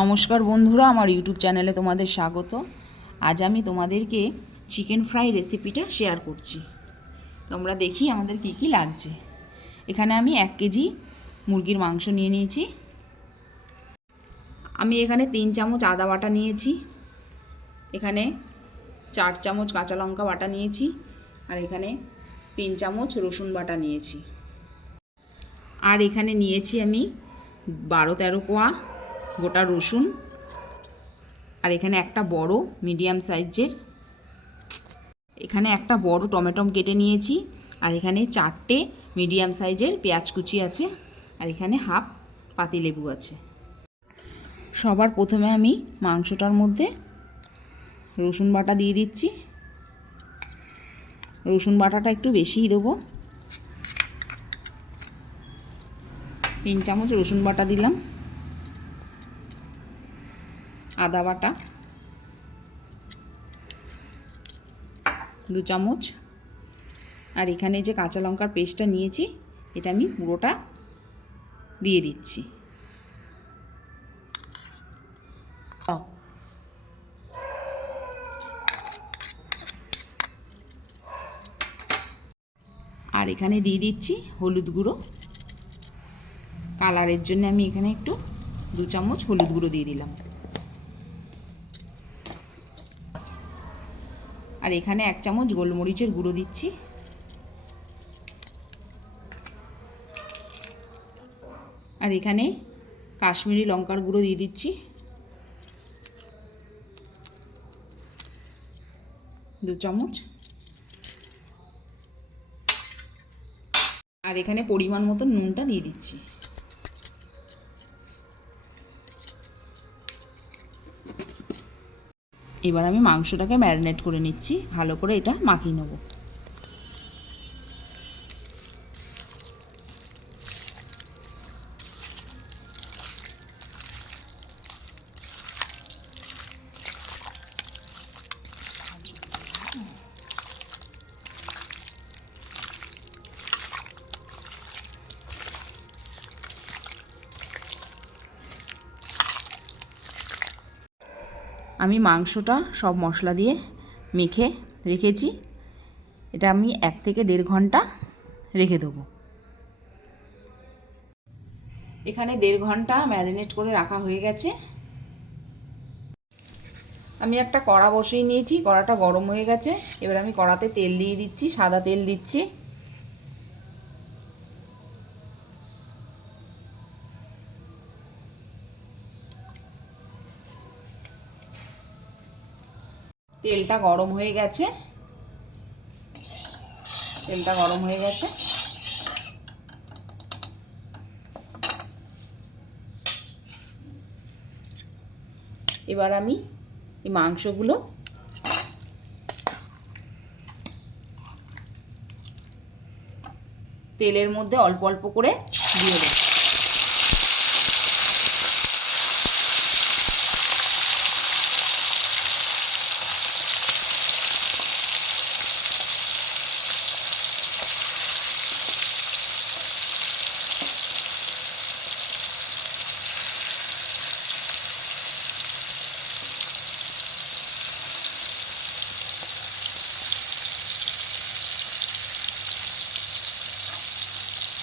নমস্কার বন্ধুরা, আমার ইউটিউব চ্যানেলে তোমাদের স্বাগত। আজ আমি তোমাদেরকে চিকেন ফ্রাই রেসিপিটা শেয়ার করছি। তোমরা দেখি আমাদের কি কি লাগছে। এখানে আমি 1 কেজি মুরগির মাংস নিয়ে নিয়েছি। আমি এখানে 3 চামচ আদা বাটা নিয়েছি, এখানে 4 চামচ কাঁচা লঙ্কা বাটা নিয়েছি, আর এখানে 3 চামচ রসুন বাটা নিয়েছি। আর এখানে নিয়েছি আমি 12-13 কোয়া গোটা রসুন, আর এখানে একটা বড় মিডিয়াম সাইজের একটা বড় টমেটো কেটে নিয়েছি, আর এখানে 4টে মিডিয়াম সাইজের পেঁয়াজ কুচি আছে, আর এখানে হাফ পাতিলেবু আছে। সবার প্রথমে আমি মাংসটার মধ্যে রসুন বাটা দিয়ে দিচ্ছি। রসুন বাটাটা একটু বেশিই দেবো, 3 চামচ রসুন বাটা দিলাম। আদা বাটা 2 চামচ, আর এখানে যে কাঁচা লঙ্কার পেস্টটা নিয়েছি এটা আমি পুরোটা দিয়ে দিচ্ছি। আর এখানে দিয়ে দিচ্ছি হলুদ গুঁড়ো, কালারের জন্য আমি এখানে একটু 2 চামচ হলুদ গুঁড়ো দিয়ে দিলাম। আর এখানে 1 চামচ গোলমরিচের গুঁড়ো দিচ্ছি। আর এখানে কাশ্মীরি লঙ্কার গুঁড়ো দিয়ে দিচ্ছি 2 চামচ। আর এখানে পরিমাণ মতো নুনটা দিয়ে দিচ্ছি। এবার আমি মাংসটাকে ম্যারিনেট করে নিচ্ছি, ভালো করে এটা মাখিয়ে নেব। আমি মাংসটা সব মশলা দিয়ে মেখে রেখেছি, এটা আমি 1 থেকে 1.5 ঘন্টা রেখে দেবো। এখানে 1.5 ঘন্টা ম্যারিনেট করে রাখা হয়ে গেছে। আমি একটা কড়া বসিয়ে নিয়েছি, কড়াটা গরম হয়ে গেছে। এবার আমি কড়াতে তেল দিয়ে দিচ্ছি, সাদা তেল দিচ্ছি। তেলটা গরম হয়ে গেছে, এবার আমি এই মাংসগুলো তেলের মধ্যে অল্প অল্প করে দিয়ে দেব।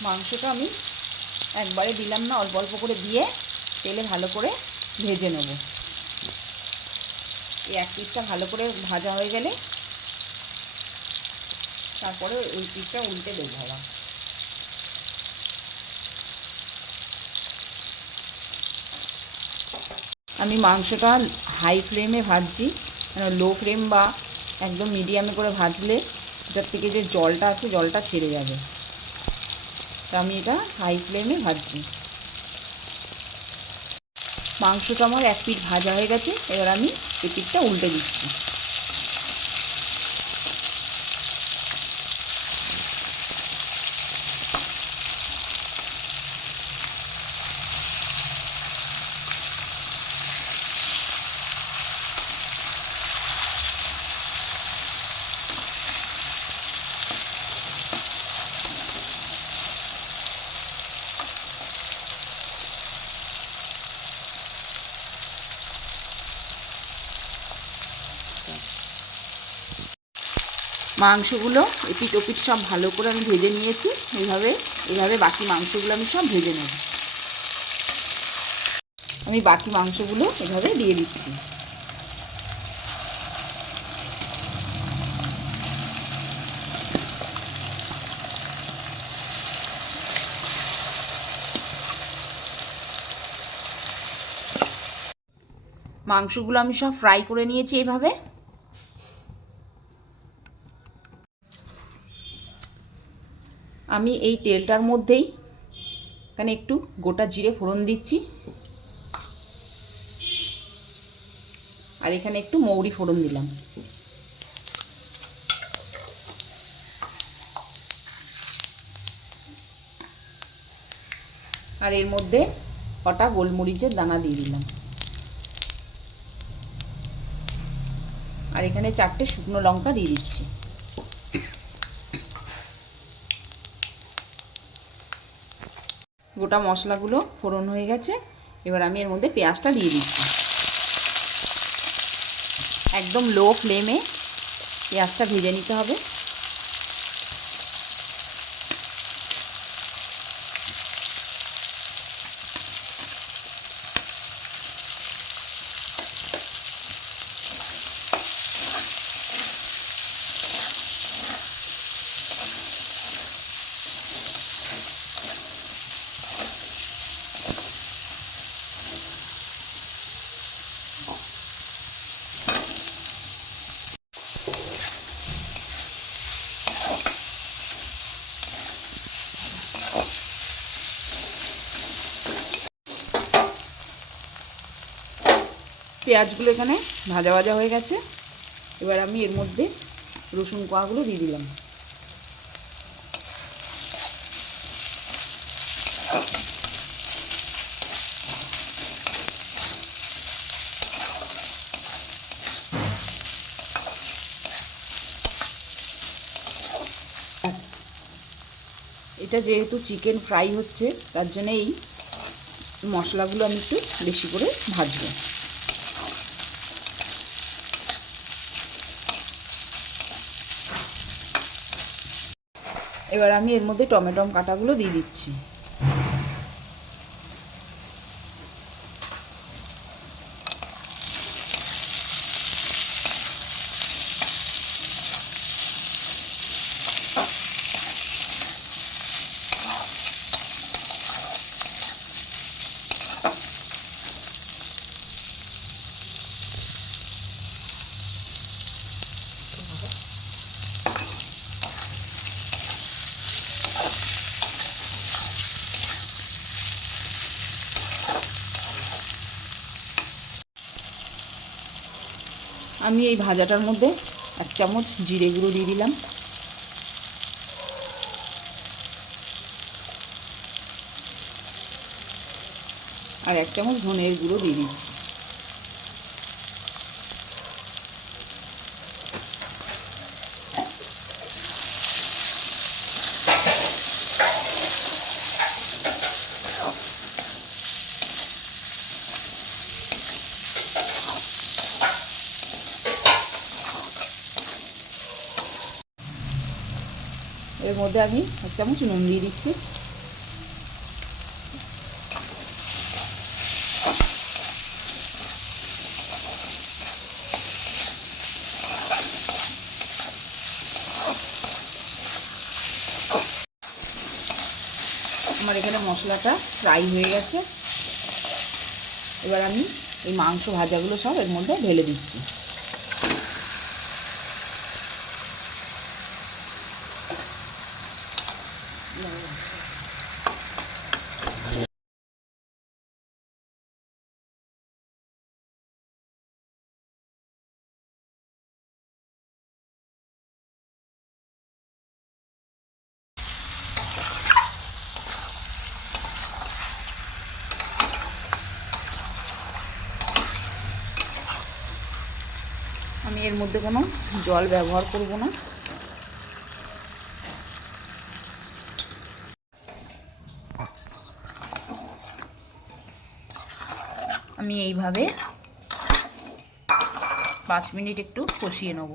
মাংসটা আমি একবারে দিলাম না, অল্প অল্প করে দিয়ে তেলে ভালো করে ভেজে নেব। এই 1 পিসটা ভালো করে ভাজা হয়ে গেলে তারপরে ওই পিসটা উল্টে দেবো আবার। আমি মাংসটা হাই ফ্লেমে ভাজছি, লো ফ্লেম বা একদম মিডিয়ামে করে ভাজলে এটার থেকে যে জলটা আছে জলটা ছেড়ে যাবে। তা আমি এটা হাই ফ্লেমে ভাজছি। মাংসটা আমার 1 পিঠ ভাজা হয়ে গেছে, এবার আমি এই পিঠটা উল্টে দিচ্ছি। মাংসগুলো এপিট ওপিট সব ভালো করে আমি ভেজে নিয়েছি। এইভাবে বাকি মাংসগুলো আমি সব ভেজে নেব। আমি বাকি মাংসগুলো এভাবে দিয়ে দিচ্ছি। মাংসগুলো আমি সব ফ্রাই করে নিয়েছি এইভাবে। আমি এই তেলটার মধ্যেই এখানে একটু গোটা জিরে ফোড়ন দিচ্ছি, আর এখানে একটু মৌরি ফোড়ন দিলাম। আর এর মধ্যে কটা গোলমরিচের দানা দিয়ে দিলাম, আর এখানে 4টে শুকনো লঙ্কা দিয়ে দিচ্ছি। গোটা মশলাগুলো ফোড়ন হয়ে গেছে। এবার আমি এর মধ্যে পেঁয়াজটা দিয়ে দিচ্ছি। একদম লো ফ্লেমে পেঁয়াজটা ভেজে নিতে হবে। পেঁয়াজগুলো এখানে ভাজা ভাজা হয়ে গেছে। এবার আমি এর মধ্যে রসুন কোয়াগুলো দিয়ে দিলাম। এটা যেহেতু চিকেন ফ্রাই হচ্ছে, তার জন্য এই মশলাগুলো আমি একটু বেশি করে ভাজবো। এবার আমি এর মধ্যে টমেটো কাটাগুলো দিয়ে দিচ্ছি। আমি এই ভাজাটার মধ্যে 1 চামচ জিরে গুঁড়ো দিয়ে দিলাম, আর 1 চামচ ধনের গুঁড়ো দিয়ে দিচ্ছি। এর মধ্যে আমি 1 চামচ নুন দিয়ে দিচ্ছি। আমার এখানে মশলাটা ফ্রাই হয়ে গেছে। এবার আমি এই মাংস ভাজাগুলো সব এর মধ্যে ঢেলে দিচ্ছি। আমি এর মধ্যে কোনো জল ব্যবহার করব না। আমি এইভাবে 5 মিনিট একটু কষিয়ে নেব।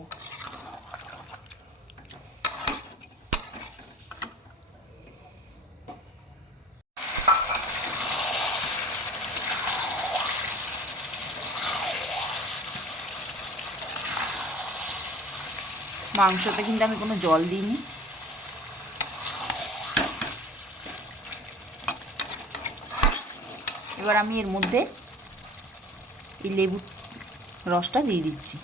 মাংসতে কিন্তু আমি কোনো জল দিইনি। এবার আমি এর মধ্যে এই লেবুর রসটা দিয়ে দিচ্ছি।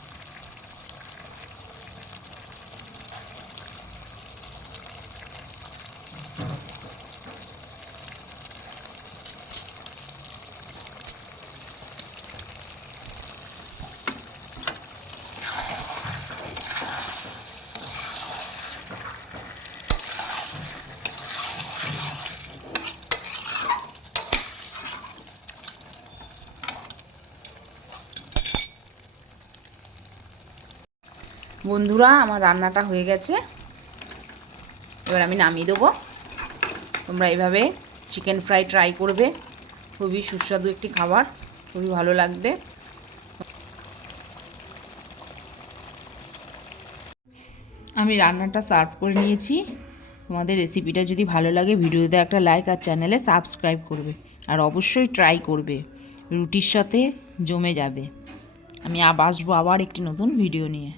বন্ধুরা, আমার রান্নাটা হয়ে গেছে, এবার আমি নামিয়ে দেবো। তোমরা এভাবে চিকেন ফ্রাই ট্রাই করবে, খুবই সুস্বাদু একটি খাবার, খুবই ভালো লাগবে। আমি রান্নাটা সার্ভ করে নিয়েছি। তোমাদের রেসিপিটা যদি ভালো লাগে ভিডিওতে একটা লাইক আর চ্যানেলে সাবস্ক্রাইব করবে, আর অবশ্যই ট্রাই করবে, রুটির সাথে জমে যাবে। আমি আসবো আবার একটি নতুন ভিডিও নিয়ে।